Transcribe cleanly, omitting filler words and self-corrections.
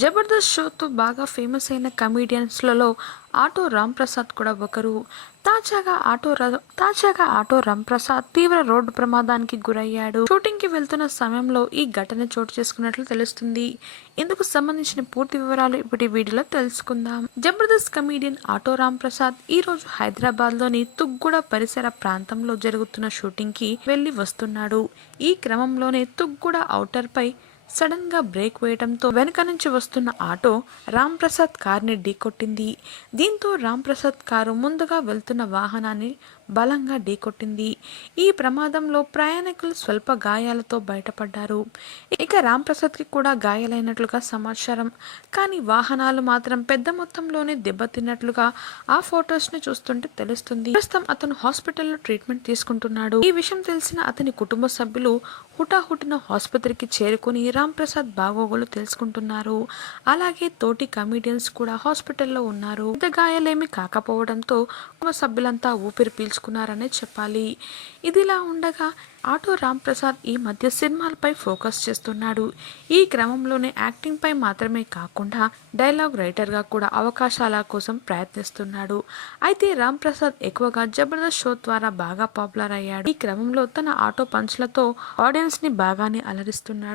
జబర్దస్త్ షోతో బాగా ఫేమస్ అయిన కమీడియన్స్లలో ఆటో రాంప్రసాద్ కూడా ఒకరు. తాజాగా ఆటో రాంప్రసాద్ తీవ్ర రోడ్డు ప్రమాదానికి గురయ్యాడు. షూటింగ్ కి వెళ్తున్న సమయంలో ఈ ఘటన చోటు చేసుకున్నట్లు తెలుస్తుంది. ఇందుకు సంబంధించిన పూర్తి వివరాలు ఇప్పటి వీడియోలో తెలుసుకుందాం. జబర్దస్త్ కమీడియన్ ఆటో రాంప్రసాద్ ఈ రోజు హైదరాబాద్ లోని తుగ్గూడ పరిసర ప్రాంతంలో జరుగుతున్న షూటింగ్ కి వెళ్లి వస్తున్నాడు. ఈ క్రమంలోనే తుగ్గూడ ఔటర్ పై సడన్ గా బ్రేక్ వేయడంతో వెనుక నుంచి వస్తున్న ఆటో రాంప్రసాద్ కార్ని ఢీకొట్టింది. దీంతో రాంప్రసాద్ కారు ముందుగా వెళ్తున్న వాహనాన్ని బలంగా ఢీకొట్టింది. ఈ ప్రమాదంలో ప్రయాణికులు స్వల్ప గాయాలతో బయటపడ్డారు. ఇక రాంప్రసాద్ కి కూడా గాయాలైనట్లుగా సమాచారం. కానీ వాహనాలు మాత్రం పెద్ద మొత్తంలోనే దెబ్బతిన్నట్లుగా ఆ ఫొటోస్ ని చూస్తుంటే తెలుస్తుంది. ప్రస్తుతం అతను హాస్పిటల్లో ట్రీట్మెంట్ తీసుకుంటున్నాడు. ఈ విషయం తెలిసిన అతని కుటుంబ సభ్యులు హుటాహుటిన ఆసుపత్రికి చేరుకుని రాంప్రసాద్ బాగోగులు తెలుసుకుంటున్నారు. అలాగే తోటి కమీడియన్స్ కూడా హాస్పిటల్లో ఉన్నారు. పెద్ద గాయాలేమీ కాకపోవడంతో కుటుంబ సభ్యులంతా ఊపిరి పీల్చుకున్నారనే చెప్పాలి. ఇదిలా ఉండగా ఆటో రాంప్రసాద్ ఈ మధ్య సినిమాలపై ఫోకస్ చేస్తున్నాడు. ఈ క్రమంలోనే యాక్టింగ్ పై మాత్రమే కాకుండా డైలాగ్ రైటర్ గా కూడా అవకాశాల కోసం ప్రయత్నిస్తున్నాడు. అయితే రాంప్రసాద్ ఎక్కువగా జబర్దస్త్ షో ద్వారా బాగా పాపులర్ అయ్యాడు. ఈ క్రమంలో తన ఆటో పంచ్లతో ఆడియన్స్ ని బాగానే అలరిస్తున్నాడు.